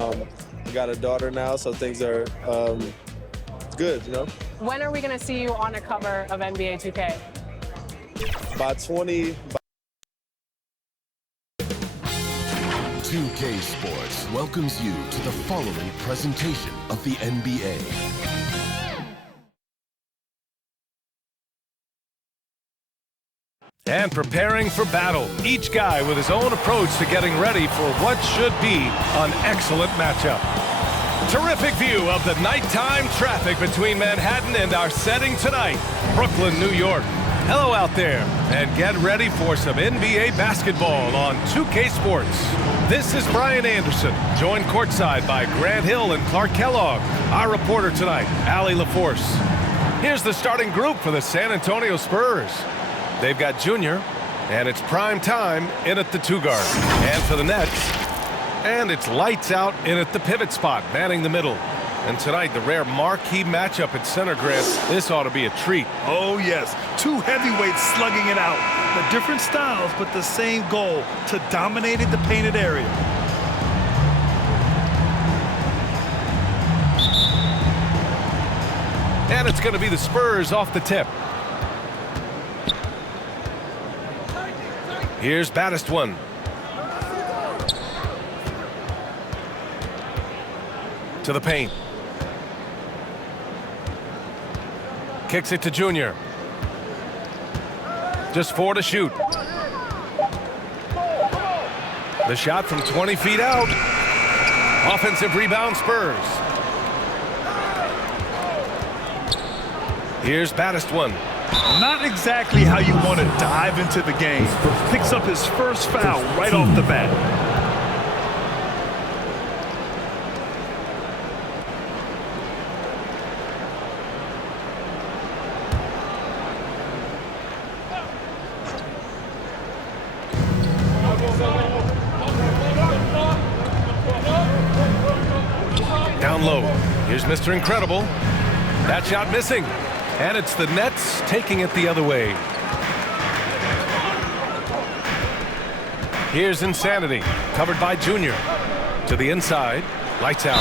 I got a daughter now, so things are good, you know? When are we going to see you on a cover of NBA 2K? By 20. 2K Sports welcomes you to the following presentation of the NBA. And preparing for battle, each guy with his own approach to getting ready for what should be an excellent matchup. Terrific view of the nighttime traffic between Manhattan and our setting tonight, Brooklyn, New York. Hello out there, and get ready for some NBA basketball on 2K Sports. This is Brian Anderson, joined courtside by Grant Hill and Clark Kellogg. Our reporter tonight, Allie LaForce. Here's the starting group for the San Antonio Spurs. They've got Junior, and it's prime time in at the 2 guard. And for the Nets, and it's lights out in at the pivot spot, manning the middle. And tonight, the rare marquee matchup at center, Grant. This ought to be a treat. Oh, yes. 2 heavyweights slugging it out. The different styles, but the same goal, to dominate the painted area. And it's going to be the Spurs off the tip. Here's Baddest one. To the paint. Kicks it to Junior. Just 4 to shoot. The shot from 20 feet out. Offensive rebound, Spurs. Here's Baddest one. Not exactly how you want to dive into the game. Picks up his first foul right off the bat. Down low. Here's Mr. Incredible. That shot missing. And it's the Nets taking it the other way. Here's Insanity, covered by Junior. To the inside, lights out.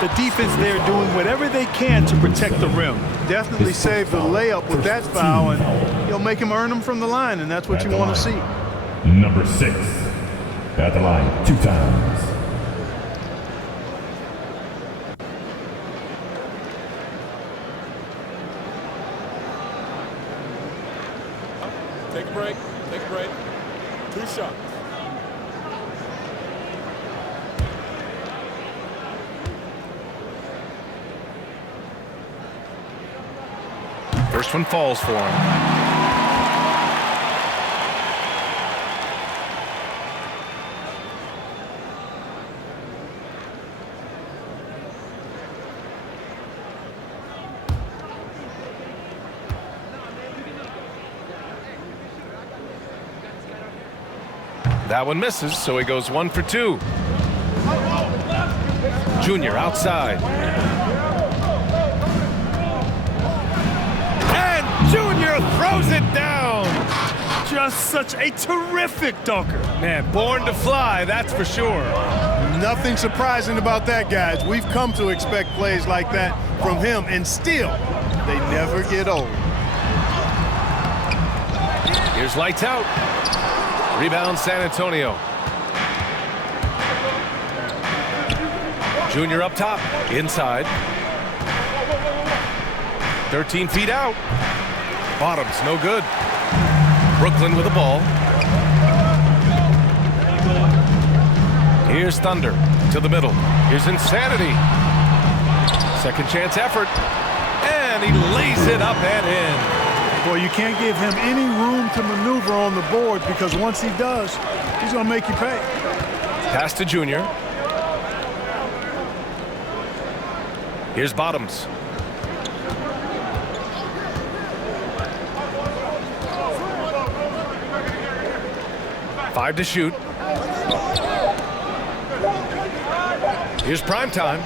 The defense there doing whatever they can to protect the rim. Definitely save the layup with that foul, and you'll make him earn them from the line, and that's what you want to see. Number 6, at the line 2 times. Take a break. Take a break. 2 shots. First one falls for him. That one misses, so he goes 1 for 2. Junior outside. And Junior throws it down. Just such a terrific dunker. Man, born to fly, that's for sure. Nothing surprising about that, guys. We've come to expect plays like that from him, and still, they never get old. Here's lights out. Rebound San Antonio. Junior up top, inside. 13 feet out. Bottoms, no good. Brooklyn with the ball. Here's Thunder to the middle. Here's Insanity. Second chance effort. And he lays it up and in. Boy, you can't give him any room to maneuver on the board, because once he does, he's going to make you pay. Pass to Junior. Here's Bottoms. Five to shoot. Here's Primetime.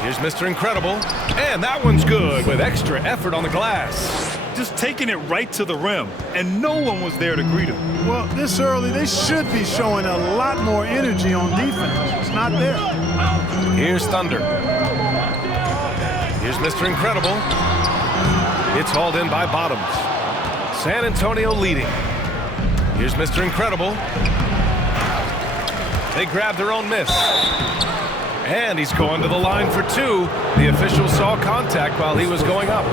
Here's Mr. Incredible. And that one's good with extra effort on the glass. just taking it right to the rim, and no one was there to greet him. Well, this early, they should be showing a lot more energy on defense. It's not there. Here's Thunder. Here's Mr. Incredible. It's hauled in by Bottoms. San Antonio leading. Here's Mr. Incredible. They grab their own miss. And he's going to the line for two. The official saw contact while he was going up.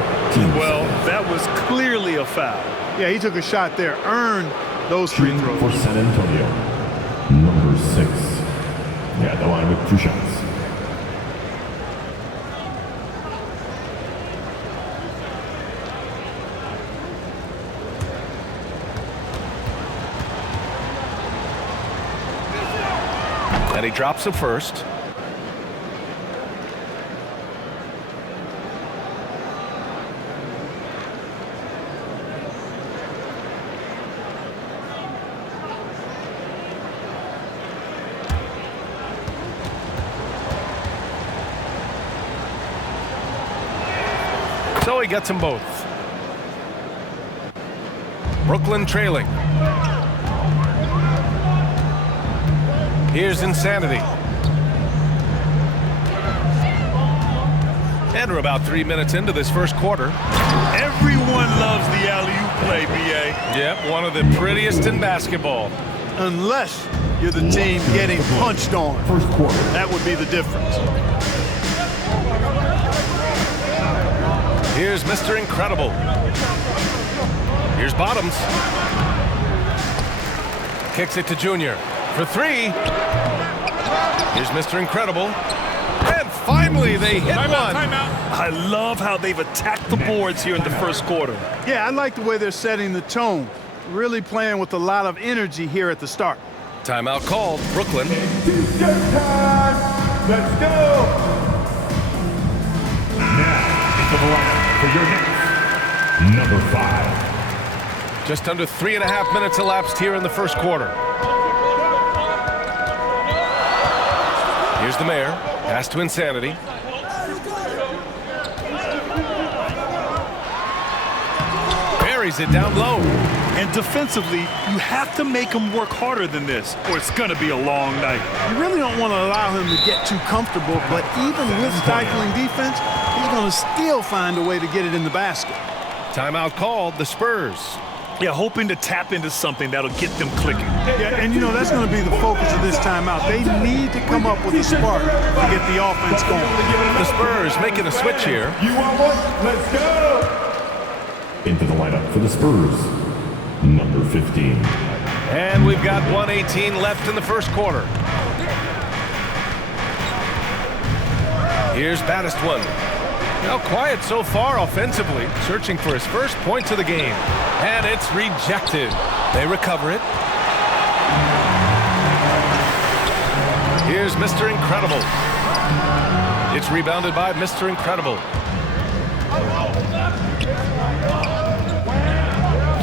Well, that was clearly a foul. Yeah, he took a shot there, earned those free throws. For San Antonio, number 6. At the line with 2 shots. And he drops the first. So he gets them both. Brooklyn trailing. Here's Insanity. And we're about 3 minutes into this first quarter. Everyone loves the alley-oop play, B.A. Yep, one of the prettiest in basketball. Unless you're the team getting punched on. First quarter. That would be the difference. Here's Mr. Incredible. Here's Bottoms. Kicks it to Junior for 3. Here's Mr. Incredible. And finally they hit one. I love how they've attacked the boards here in the first quarter. Yeah, I like the way they're setting the tone. Really playing with a lot of energy here at the start. Timeout called, Brooklyn. Let's go! Now, into the lineup for your next number 5. Just under 3.5 minutes elapsed here in the first quarter. Here's the mayor. Pass to Insanity. Buries it down low. And defensively, you have to make him work harder than this, or it's going to be a long night. You really don't want to allow him to get too comfortable, but even with stifling defense, he's going to still find a way to get it in the basket. Timeout called, the Spurs. Yeah, hoping to tap into something that'll get them clicking. Yeah, and you know, that's going to be the focus of this timeout. They need to come up with a spark to get the offense going. The Spurs making a switch here. You want one? Let's go! Into the lineup for the Spurs, number 15. And we've got 1:18 left in the first quarter. Here's Baddest One. Now quiet so far offensively, searching for his first points of the game. And it's rejected. They recover it. Here's Mr. Incredible. It's rebounded by Mr. Incredible.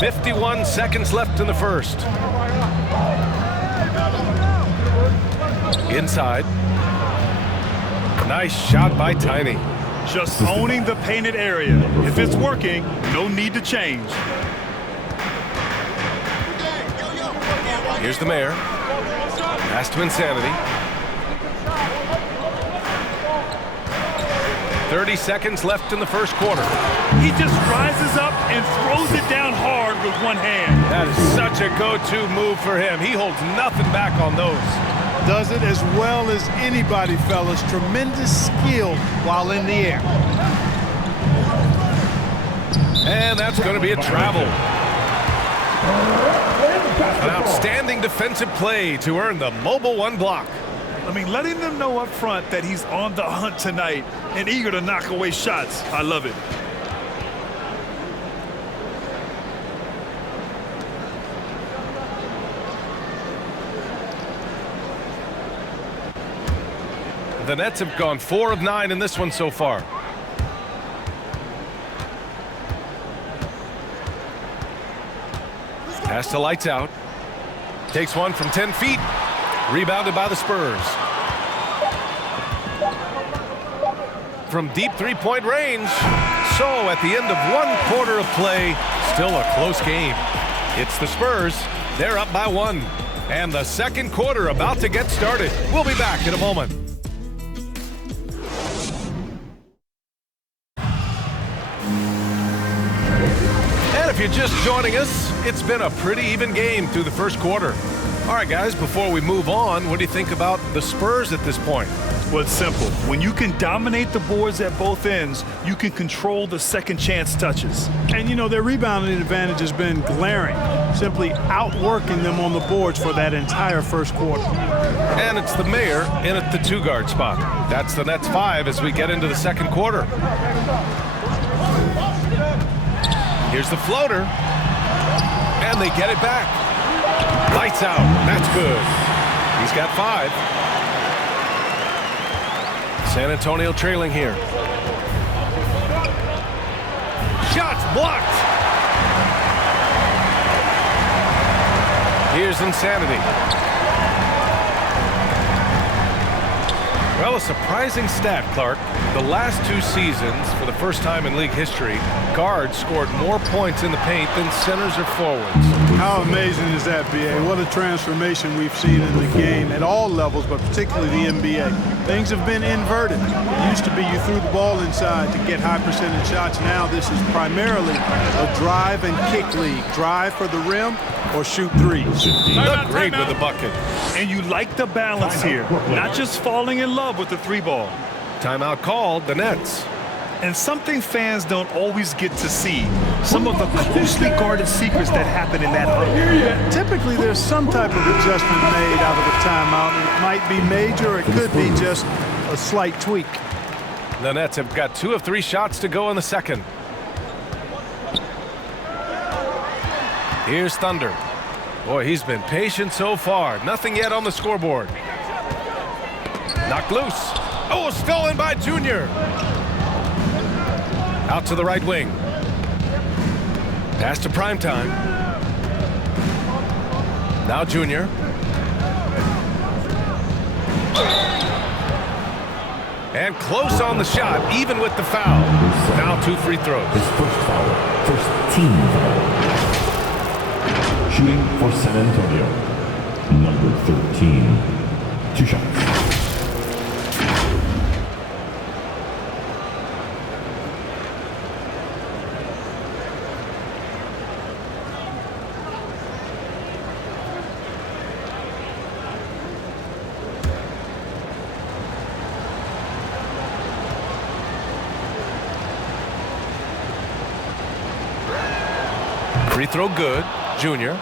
51 seconds left in the first. Inside. Nice shot by Tiny. Just owning the painted area. If it's working, no need to change. Here's the mayor. Pass to Insanity. 30 seconds left in the first quarter. He just rises up and throws it down hard with one hand. That is such a go-to move for him. He holds nothing back on those. Does it as well as anybody, fellas. Tremendous skill while in the air. And that's going to be a travel. An outstanding defensive play to earn the mobile 1 block. I mean, letting them know up front that he's on the hunt tonight and eager to knock away shots. I love it. The Nets have gone 4 of 9 in this one so far. Pass to Lights Out. Takes one from 10 feet. Rebounded by the Spurs. From deep 3-point range. So at the end of 1 quarter of play, still a close game. It's the Spurs. They're up by 1. And the second quarter about to get started. We'll be back in a moment. And if you're just joining us, it's been a pretty even game through the first quarter. All right, guys, before we move on, what do you think about the Spurs at this point? Well, it's simple. When you can dominate the boards at both ends, you can control the second chance touches. And, you know, their rebounding advantage has been glaring, simply outworking them on the boards for that entire first quarter. And it's the mayor in at the 2-guard spot. That's the Nets 5 as we get into the second quarter. Here's the floater. And they get it back. Lights out. That's good. He's got 5. San Antonio trailing here. Shots blocked. Here's Insanity. Well, a surprising stat, Clark. The last 2 seasons, for the first time in league history, guards scored more points in the paint than centers or forwards. How amazing is that, B.A.? What a transformation we've seen in the game at all levels, but particularly the NBA. Things have been inverted. It used to be you threw the ball inside to get high percentage shots. Now this is primarily a drive and kick league. Drive for the rim or shoot threes. Look great with the bucket. And you like the balance here, not just falling in love with the 3-ball. Timeout called, the Nets. And something fans don't always get to see, some of the closely guarded secrets that happen in that huddle. Typically, there's some type of adjustment made out of a timeout. It might be major, or it could be just a slight tweak. The Nets have got 2 of 3 shots to go in the second. Here's Thunder. Boy, he's been patient so far. Nothing yet on the scoreboard. Knocked loose. Oh, stolen by Junior. Out to the right wing. Pass to Primetime. Now Junior. And close on the shot, even with the foul. Now 2 free throws. His first foul, first team foul. Shooting for San Antonio, number 13. 2 shots. Free throw good. Junior.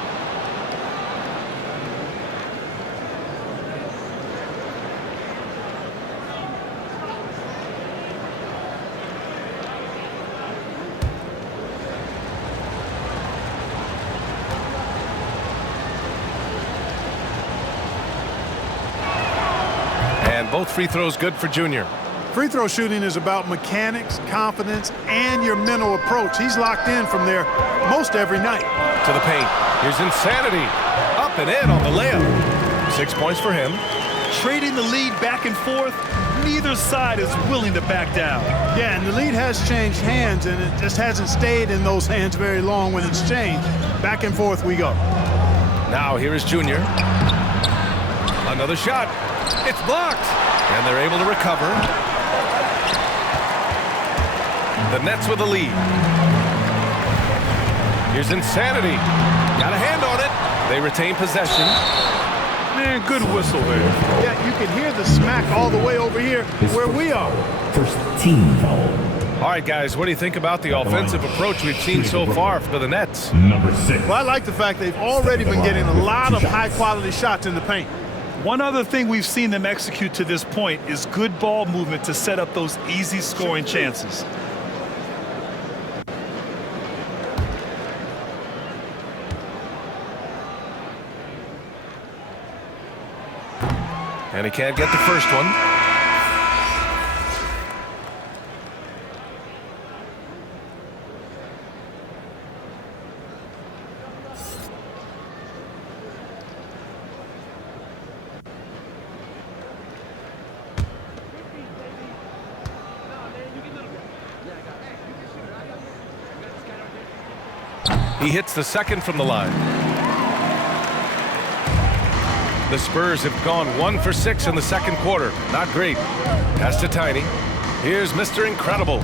And both free throws good for Junior. Free throw shooting is about mechanics, confidence, and your mental approach. He's locked in from there most every night. To the paint. Here's Insanity. Up and in on the layup. 6 points for him. Trading the lead back and forth, neither side is willing to back down. Yeah, and the lead has changed hands, and it just hasn't stayed in those hands very long when it's changed. Back and forth we go. Now here is Junior. Another shot. It's blocked. And they're able to recover. The Nets with the lead. Here's Insanity. Got a hand on it. They retain possession. Man, good whistle there. Yeah, you can hear the smack all the way over here where we are. First team foul. All right, guys, what do you think about the offensive approach we've seen so far for the Nets? Number 6. Well, I like the fact they've already been getting a lot of high-quality shots in the paint. One other thing we've seen them execute to this point is good ball movement to set up those easy scoring chances. And he can't get the first one. He hits the second from the line. The Spurs have gone 1 for 6 in the second quarter. Not great. Pass to Tiny. Here's Mr. Incredible.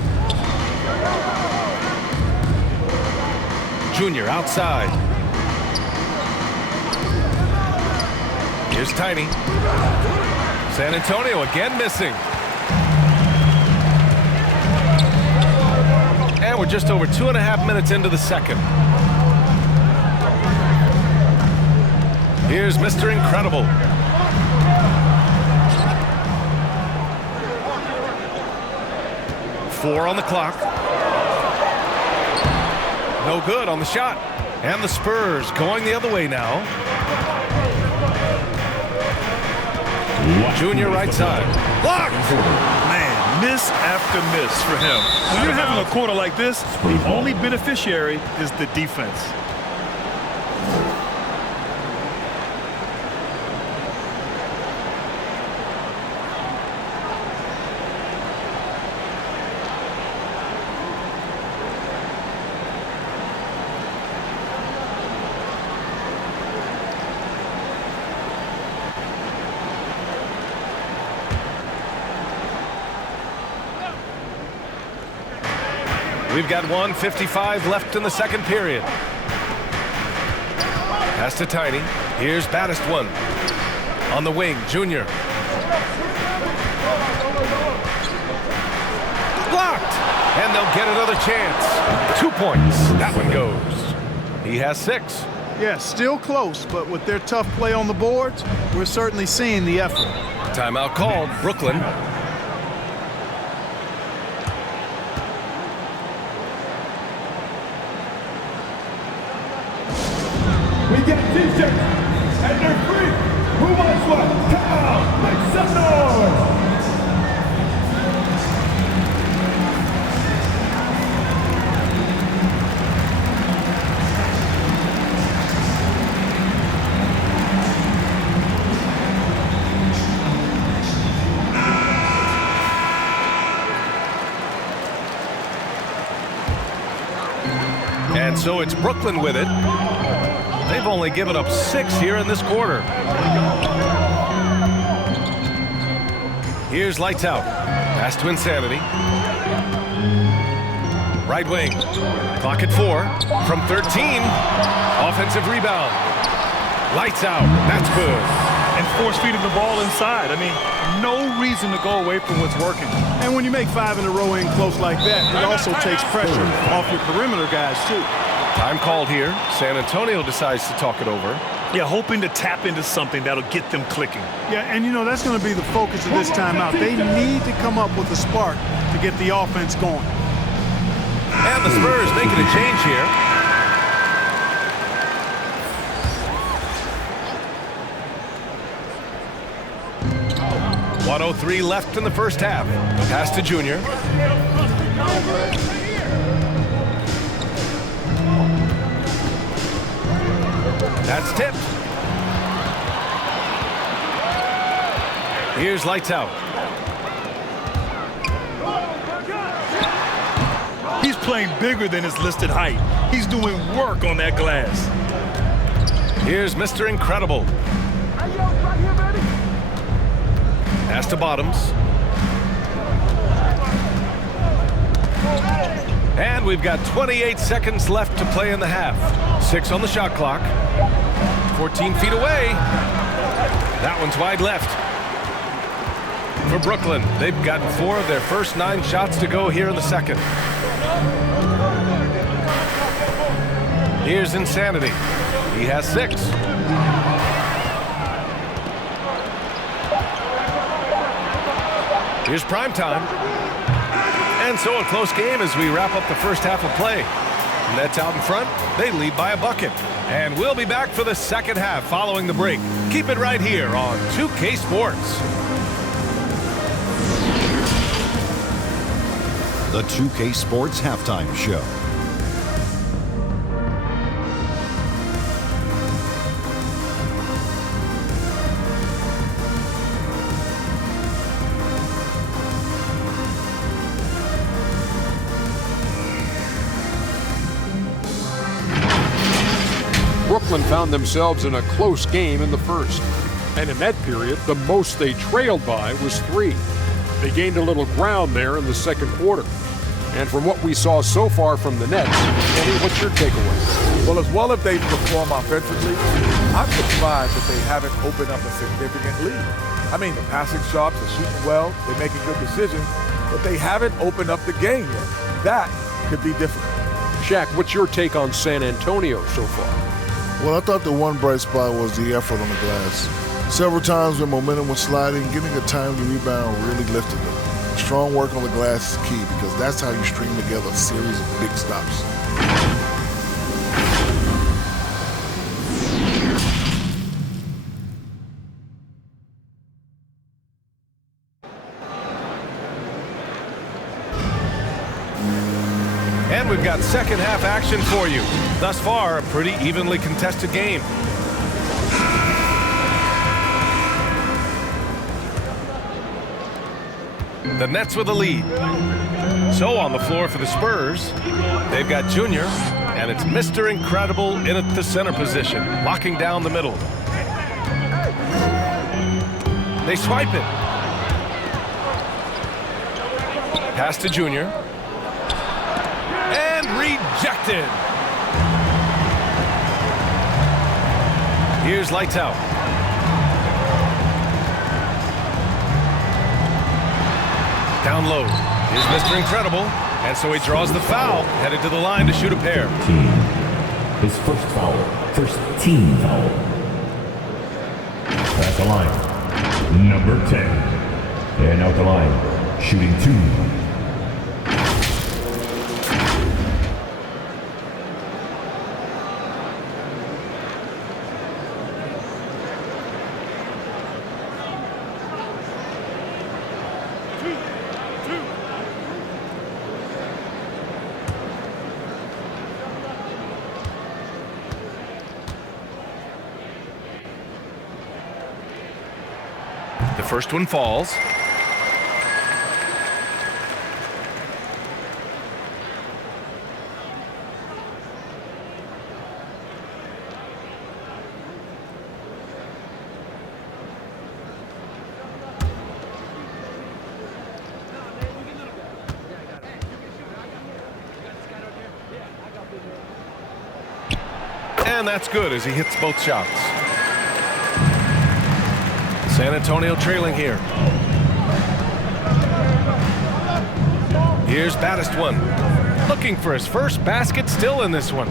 Junior outside. Here's Tiny. San Antonio again missing. And we're just over 2.5 minutes into the second. Here's Mr. Incredible. Four on the clock. No good on the shot. And the Spurs going the other way now. Junior right side. Blocked! Man, miss after miss for him. When you're having a quarter like this, the only beneficiary is the defense. We've got 1:55 left in the second period. Pass to Tiny. Here's baddest one. On the wing, Junior. Blocked! And they'll get another chance. 2 points. That one goes. He has 6. Yeah, still close, but with their tough play on the boards, we're certainly seeing the effort. Timeout called. Brooklyn. We get t-shirts and they're free. Who wants one? Come on, make some noise. And so it's Brooklyn with it. They've only given up 6 here in this quarter. Here's lights out. Pass to Insanity. Right wing. Clock at 4. From 13. Offensive rebound. Lights out. That's good. And force feeding the ball inside. I mean, no reason to go away from what's working. And when you make 5 in a row in close like that, it also takes pressure off your perimeter guys, too. Time called here. San Antonio decides to talk it over. Yeah, hoping to tap into something that'll get them clicking. Yeah, and you know, that's going to be the focus of this timeout. They need to come up with a spark to get the offense going. And the Spurs making a change here. .103 left in the first half. Pass to Junior. That's tipped. Here's lights out. He's playing bigger than his listed height. He's doing work on that glass. Here's Mr. Incredible. Pass to Bottoms. And we've got 28 seconds left to play in the half. 6 on the shot clock. 14 feet away. That one's wide left. For Brooklyn, they've gotten 4 of their first 9 shots to go here in the second. Here's Insanity. He has 6. Here's prime time. And so a close game as we wrap up the first half of play. Nets out in front. They lead by a bucket. And we'll be back for the second half following the break. Keep it right here on 2K Sports. The 2K Sports Halftime Show. Brooklyn found themselves in a close game in the first. And in that period, the most they trailed by was 3. They gained a little ground there in the second quarter. And from what we saw so far from the Nets, Eddie, what's your takeaway? Well as they perform offensively, I'm surprised that they haven't opened up a significant lead. I mean, the passing sharps are shooting well, they're making good decisions, but they haven't opened up the game yet. That could be difficult. Shaq, what's your take on San Antonio so far? Well, I thought the one bright spot was the effort on the glass. Several times when momentum was sliding, getting a timely rebound really lifted them. Strong work on the glass is key because that's how you string together a series of big stops. And we've got second half action for you. Thus far, a pretty evenly contested game. The Nets with a lead. So on the floor for the Spurs, they've got Junior, and it's Mr. Incredible in at the center position, locking down the middle. They swipe it. Pass to Junior. And rejected. Here's lights out. Down low. Here's Mr. Incredible. And so he draws the foul, headed to the line to shoot a pair. His first foul. First team foul. At the line. Number 10. And out the line. Shooting 2. The first one falls. And that's good as he hits both shots. San Antonio trailing here. Here's Baddest one. Looking for his first basket still in this one.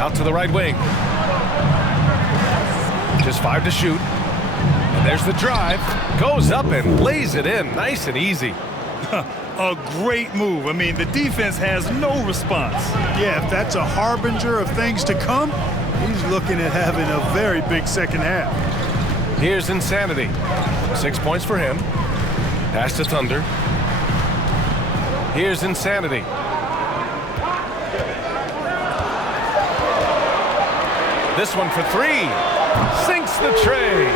Out to the right wing. Just 5 to shoot. And there's the drive. Goes up and lays it in. Nice and easy. A great move. I mean, the defense has no response. Yeah, if that's a harbinger of things to come, he's looking at having a very big second half. Here's Insanity. 6 points for him. Pass to Thunder. Here's Insanity. This one for 3. Sinks the tray.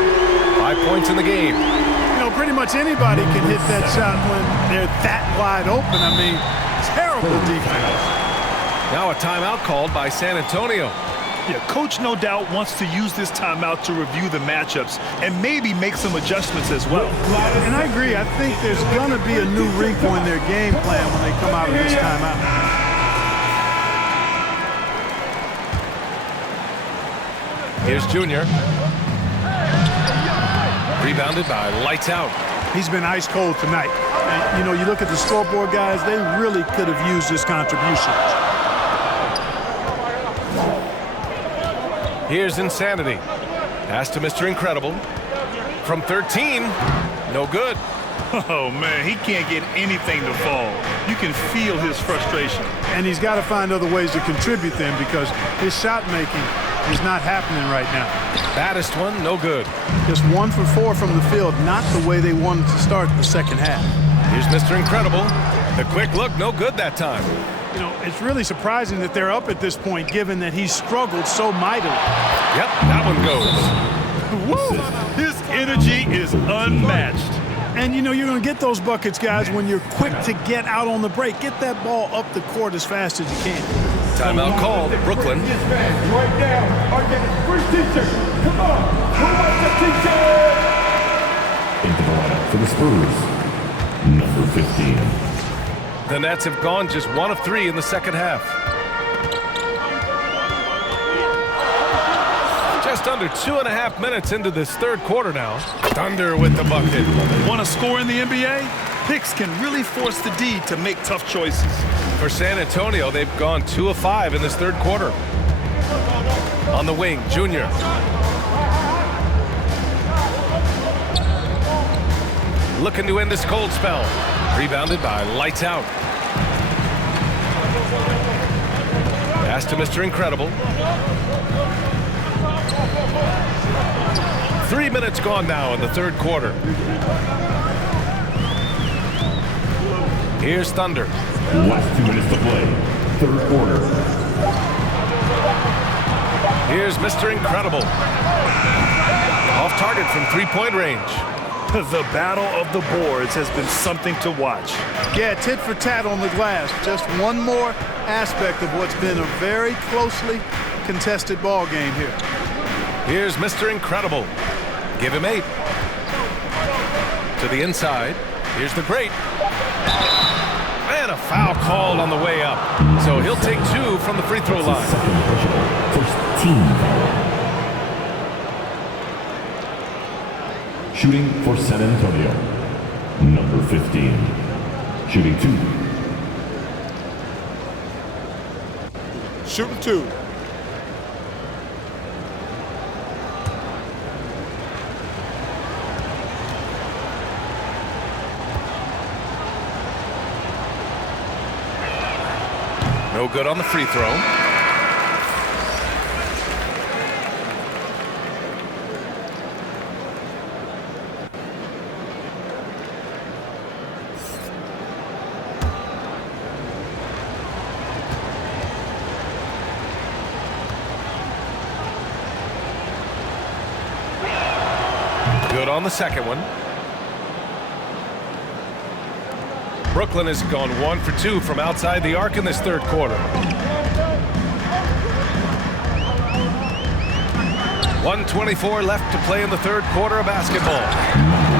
5 points in the game. You know, pretty much anybody can hit that shot when they're that wide open. I mean, terrible defense. Now a timeout called by San Antonio. Yeah, coach no doubt wants to use this timeout to review the matchups and maybe make some adjustments as well. And I agree. I think there's going to be a new wrinkle in their game plan when they come out of this timeout. Here's Junior. Rebounded by Lights Out. He's been ice cold tonight. And, you know, you look at the scoreboard, guys, they really could have used this contribution. Here's Insanity. Pass to Mr. Incredible. From 13, no good. Oh, man, he can't get anything to fall. You can feel his frustration. And he's got to find other ways to contribute them because his shot making is not happening right now. Baddest one, no good. Just 1 for 4 from the field, not the way they wanted to start the second half. Here's Mr. Incredible. The quick look, no good that time. You know, it's really surprising that they're up at this point, given that he's struggled so mightily. Yep, that one goes. Woo! His energy is unmatched. And, you know, you're going to get those buckets, guys, when you're quick to get out on the break. Get that ball up the court as fast as you can. Timeout called, Brooklyn. Right now, first teacher. Come on, who wants the teacher? Into the lineup for the Spurs, number 15. The Nets have gone just 1 of 3 in the second half. Just under 2.5 minutes into this third quarter now. Thunder with the bucket. Want to score in the NBA? Picks can really force the D to make tough choices. For San Antonio, they've gone 2 of 5 in this third quarter. On the wing, Junior. Looking to end this cold spell. Rebounded by Lights Out. Pass to Mr. Incredible. 3 minutes gone now in the third quarter. Here's Thunder. Last 2 minutes to play. Third quarter. Here's Mr. Incredible. Off target from three-point range. The battle of the boards has been something to watch. Yeah, tit for tat on the glass. Just one more aspect of what's been a very closely contested ball game here. Here's Mr. Incredible. Give him 8. To the inside. Here's the great. And a foul called on the way up. So he'll take 2 from the free throw line. First team foul. Shooting for San Antonio, number 15. Shooting 2. Shooting 2. No good on the free throw. Good on the second one. Brooklyn has gone 1 for 2 from outside the arc in this third quarter. 1:24 left to play in the third quarter of basketball.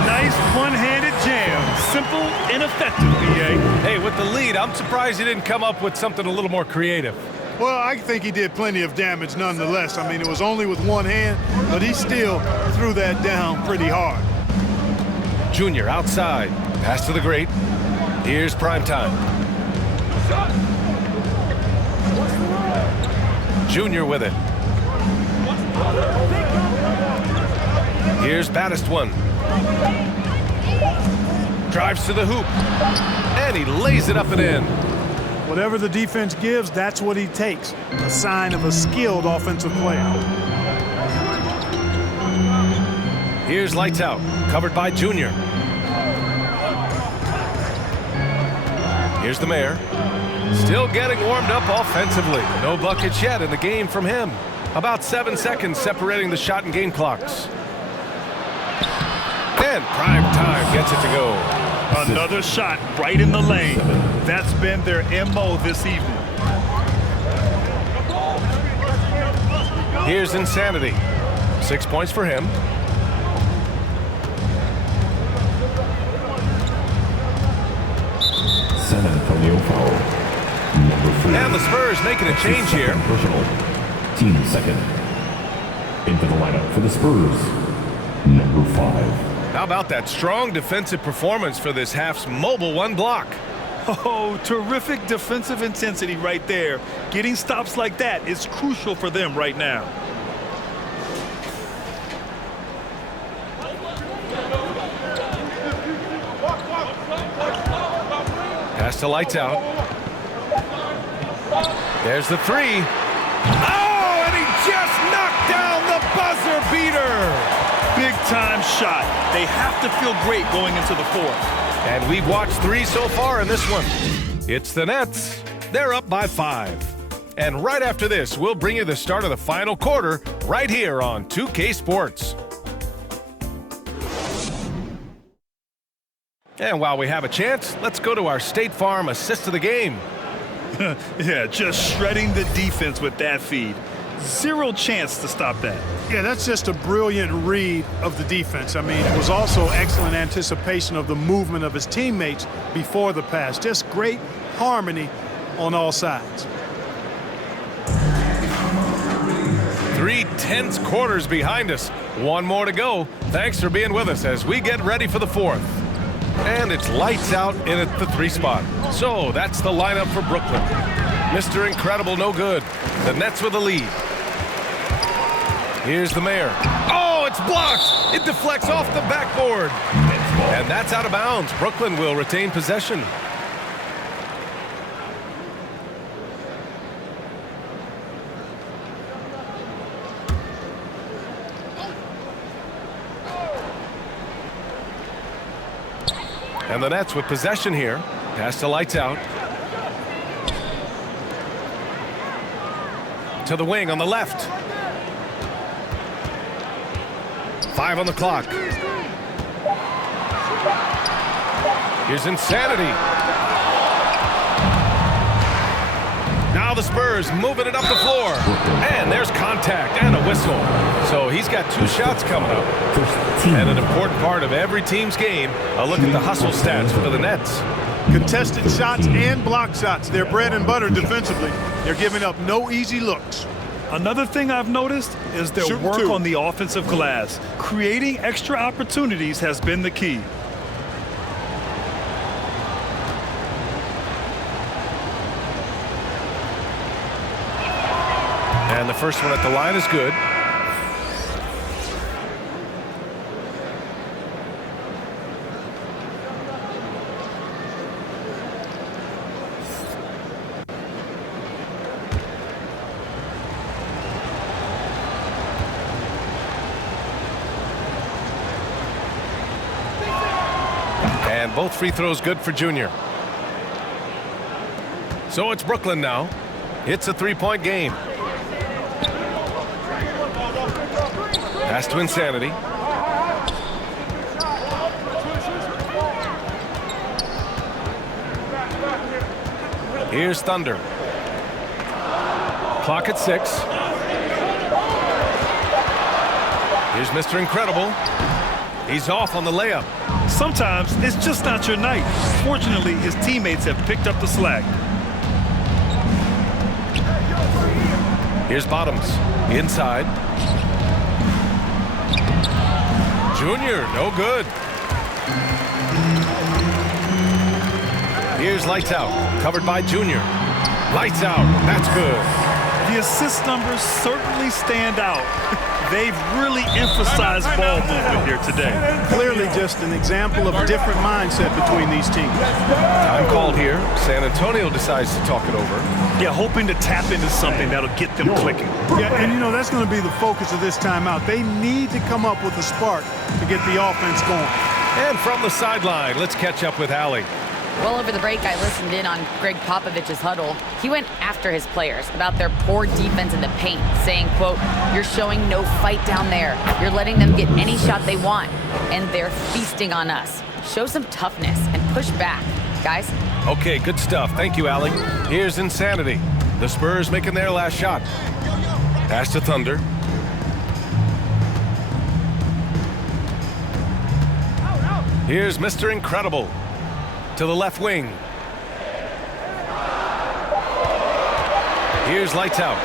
Nice one-handed jam. Simple and effective, BA. Hey, with the lead, I'm surprised he didn't come up with something a little more creative. Well, I think he did plenty of damage nonetheless. I mean, it was only with one hand, but he still threw that down pretty hard. Junior outside. Pass to the great. Here's Primetime. Junior with it. Here's Baddest one. Drives to the hoop. And he lays it up and in. Whatever the defense gives, that's what he takes. A sign of a skilled offensive player. Here's Lights Out. Covered by Junior. Here's the mayor. Still getting warmed up offensively. No buckets yet in the game from him. About 7 seconds separating the shot and game clocks. And Primetime gets it to go. Another shot right in the lane. That's been their MO this evening. Here's Insanity. 6 points for him. San Antonio foul, number 3. And the Spurs making a change here. Personal, team second. Into the lineup for the Spurs, number 5. How about that strong defensive performance for this half's mobile one block? Oh, terrific defensive intensity right there. Getting stops like that is crucial for them right now. Pass to Lights Out. There's the 3. Oh, and he just knocked down the buzzer beater. Big time shot. They have to feel great going into the fourth. And we've watched 3 so far in this one. It's the Nets. They're up by 5. And right after this, we'll bring you the start of the final quarter right here on 2K Sports. And while we have a chance, let's go to our State Farm assist of the game. Yeah, just shredding the defense with that feed. Zero chance to stop that. Yeah, that's just a brilliant read of the defense. I mean, it was also excellent anticipation of the movement of his teammates before the pass. Just great harmony on all sides. 3 tense quarters behind us. One more to go. Thanks for being with us as we get ready for the fourth. And it's lights out in at the 3 spot. So that's the lineup for Brooklyn. Mr. Incredible, no good. The Nets with the lead. Here's the mayor. Oh, it's blocked. It deflects off the backboard. And that's out of bounds. Brooklyn will retain possession. And the Nets with possession here. Pass to lights out. To the wing on the left. 5 on the clock. Here's Insanity. Now the Spurs moving it up the floor. And there's contact and a whistle. So he's got 2 shots coming up. And an important part of every team's game, a look at the hustle stats for the Nets. Contested shots and block shots. They're bread and butter defensively. They're giving up no easy looks. Another thing I've noticed is their work on the offensive glass. Creating extra opportunities has been the key. And the first one at the line is good. And both free throws good for Junior. So it's Brooklyn now. It's a 3-point game. Pass to Insanity. Here's Thunder. Clock at 6. Here's Mr. Incredible. He's off on the layup. Sometimes it's just not your night. Fortunately, his teammates have picked up the slack. Here's Bottoms. Inside. Junior, no good. Here's Lights Out, covered by Junior. Lights Out, that's good. The assist numbers certainly stand out. They've really emphasized ball movement here today. Clearly just an example of a different mindset between these teams. Time called here. San Antonio decides to talk it over. Yeah, hoping to tap into something that'll get them clicking. Yeah, and you know, that's going to be the focus of this timeout. They need to come up with a spark to get the offense going. And from the sideline, let's catch up with Allie. Well, over the break, I listened in on Greg Popovich's huddle. He went after his players about their poor defense in the paint, saying, quote, "You're showing no fight down there. You're letting them get any shot they want, and they're feasting on us. Show some toughness and push back, guys." Okay, good stuff. Thank you, Allie. Here's Insanity. The Spurs making their last shot. Pass to Thunder. Here's Mr. Incredible. To the left wing. Here's Lights Out.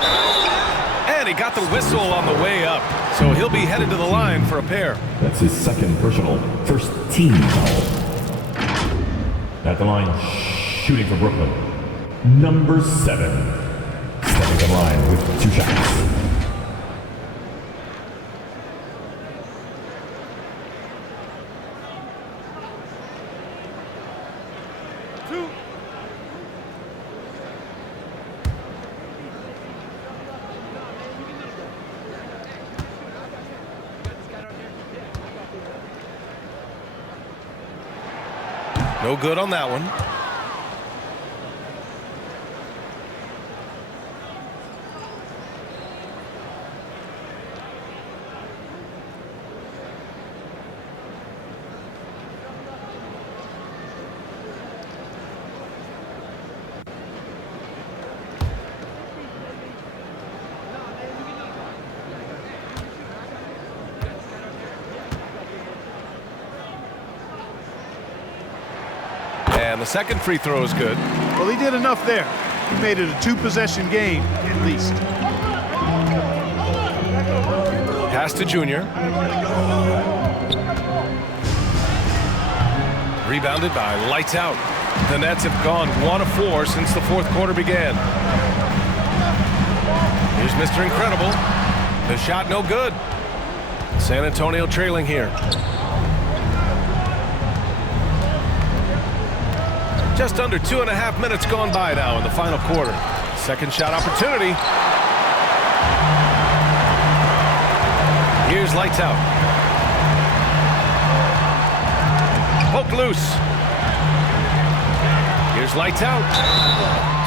And he got the whistle on the way up. So he'll be headed to the line for a pair. That's his second personal, first team foul. At the line, shooting for Brooklyn, number 7. Stepping to the line with 2 shots. No good on that one. the second free throw is good. Well, he did enough there. He made it a 2-possession game, at least. Pass to Junior. Rebounded by Lights Out. The Nets have gone 1 of 4 since the fourth quarter began. Here's Mr. Incredible. The shot no good. San Antonio trailing here. Just under 2.5 minutes gone by now in the final quarter. Second shot opportunity. Here's Lights Out. Poke loose. Here's Lights Out.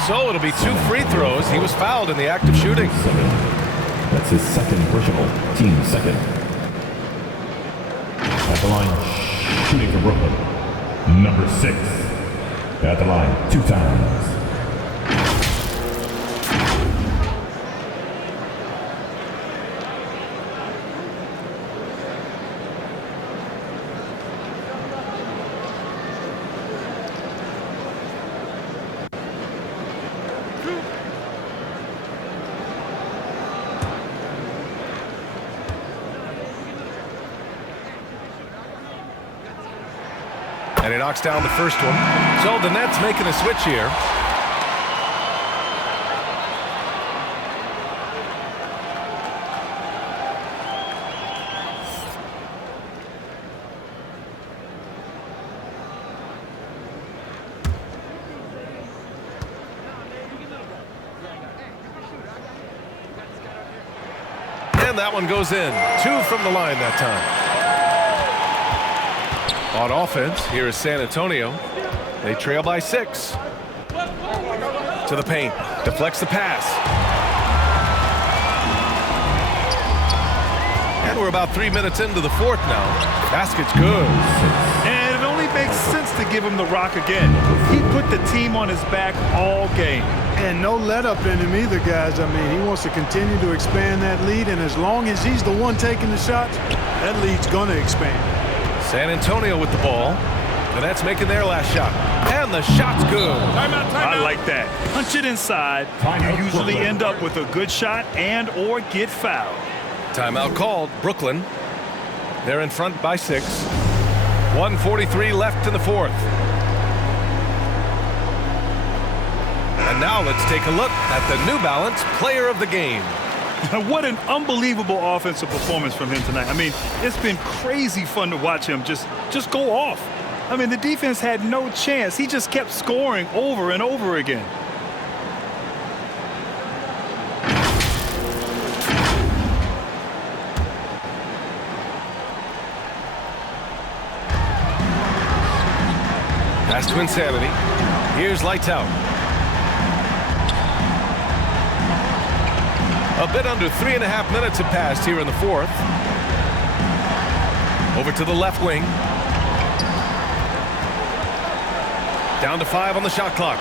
So it'll be 2 free throws. He was fouled in the act of shooting. That's his second personal, team second. At the line, shooting for Brooklyn, number 6. At the line 2 times. And he knocks down the first one. So the Nets making a switch here. And that one goes in. 2 from the line that time. On offense, here is San Antonio. They trail by 6. To the paint. Deflects the pass. And we're about 3 minutes into the fourth now. Basket's good. And it only makes sense to give him the rock again. He put the team on his back all game. And no let up in him either, guys. I mean, he wants to continue to expand that lead, and as long as he's the one taking the shots, that lead's going to expand. San Antonio with the ball. The Nets making their last shot. And the shot's good. Timeout. I like that. Punch it inside. You usually end up with a good shot and or get fouled. Timeout called. Brooklyn. They're in front by 6. 1:43 left in the fourth. And now let's take a look at the New Balance Player of the Game. What an unbelievable offensive performance from him tonight. I mean, it's been crazy fun to watch him just go off. I mean, the defense had no chance. He just kept scoring over and over again. Pass to Insanity. Here's Lights Out. A bit under 3.5 minutes have passed here in the fourth. Over to the left wing. Down to 5 on the shot clock.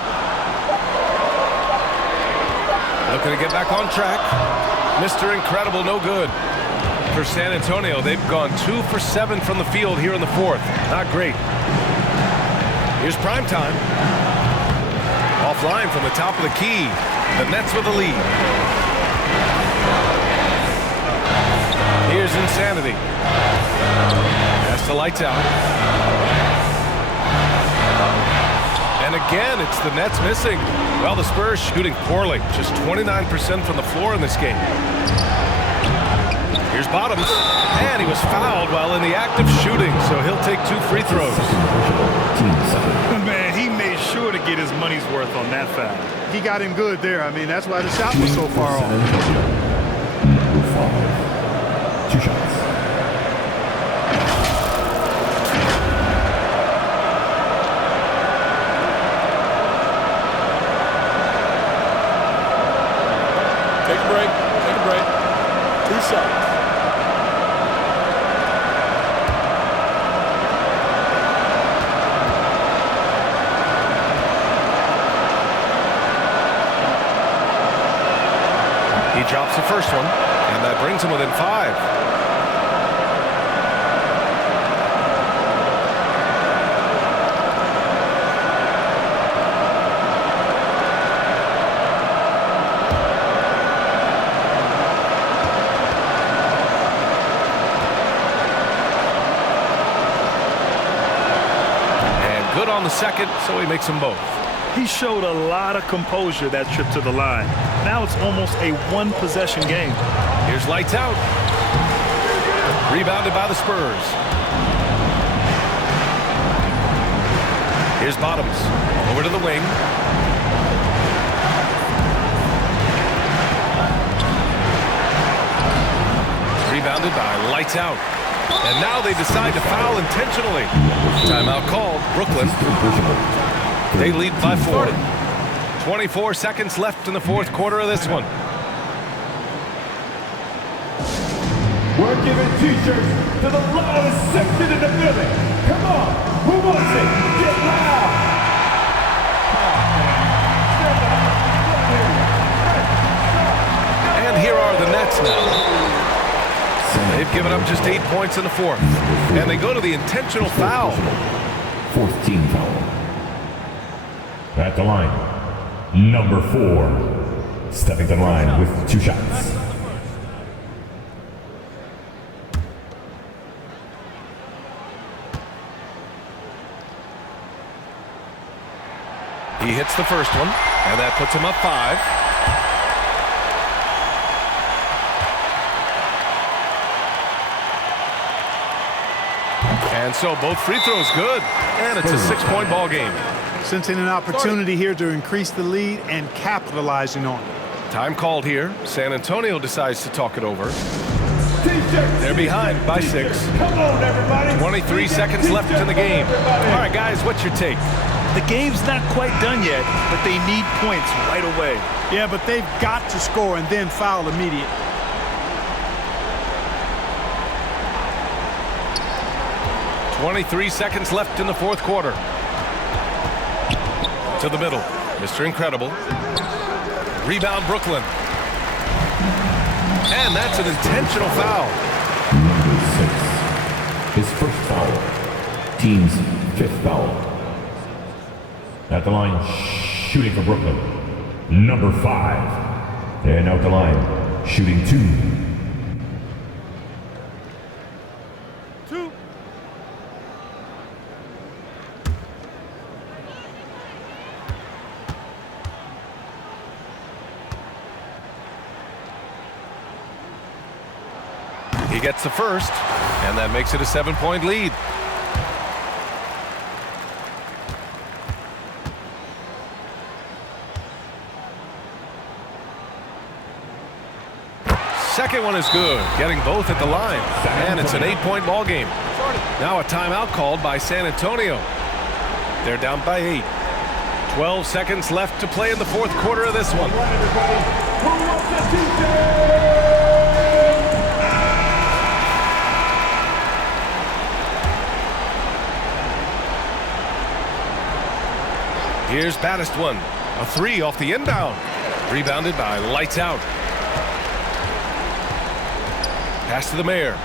Looking to get back on track. Mr. Incredible, no good. For San Antonio, they've gone 2 for 7 from the field here in the fourth. Not great. Here's prime time. Offline from the top of the key. The Nets with the lead. Here's Insanity. That's the Lights Out. And again, it's the Nets missing. Well, the Spurs shooting poorly. Just 29% from the floor in this game. Here's Bottoms. And he was fouled while in the act of shooting, so he'll take 2 free throws. Man, he made sure to get his money's worth on that foul. He got him good there. I mean, that's why the shot was so far off. Number 5. 2 shots. Take a break. Take a break. 2 shots. He drops the first one, and that brings him within 5. the second, so he makes them both. He showed a lot of composure that trip to the line. Now it's almost a one-possession game. Here's lights out. Rebounded by the Spurs. Here's Bottoms. Over to the wing. Rebounded by lights out. And now they decide to foul intentionally. Timeout called. Brooklyn. They lead by 4. 24 seconds left in the fourth quarter of this one. We're giving t-shirts to the loudest section in the building. Come on, who wants it? Get loud! And here are the Nets now. They've given up just 8 points in the fourth. And they go to the intentional foul. Fourth team foul. At the line, number 4. Stepping to the line with 2 shots. He hits the first one, and that puts him up 5. And so both free throws good, and it's a 6-point ball game. Sensing an opportunity here to increase the lead and capitalizing on it. Time called here. San Antonio decides to talk it over. They're behind by 6. Come on, everybody. 23 seconds left in the game. All right, guys, what's your take? The game's not quite done yet, but they need points right away. Yeah, but they've got to score and then foul immediately. .23 seconds left in the fourth quarter. To the middle. Mr. Incredible. Rebound, Brooklyn. And that's an intentional foul. Number 6. His first foul. Team's 5th foul. At the line, shooting for Brooklyn, number 5. And out the line, shooting 2. He gets the first, and that makes it a 7-point lead. Second one is good, getting both at the line, and it's an 8-point ball game. Now a timeout called by San Antonio. They're down by 8. 12 seconds left to play in the fourth quarter of this one. Here's baddest one, a 3 off the inbound. Rebounded by lights out. Pass to the mayor.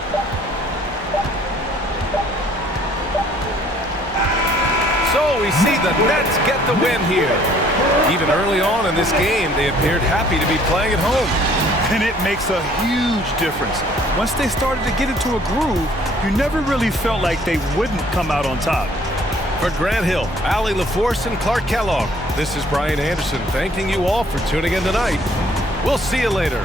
So we see the Nets get the win here. Even early on in this game, they appeared happy to be playing at home. And it makes a huge difference. Once they started to get into a groove, you never really felt like they wouldn't come out on top. For Grant Hill, Allie LaForce, and Clark Kellogg, this is Brian Anderson thanking you all for tuning in tonight. We'll see you later.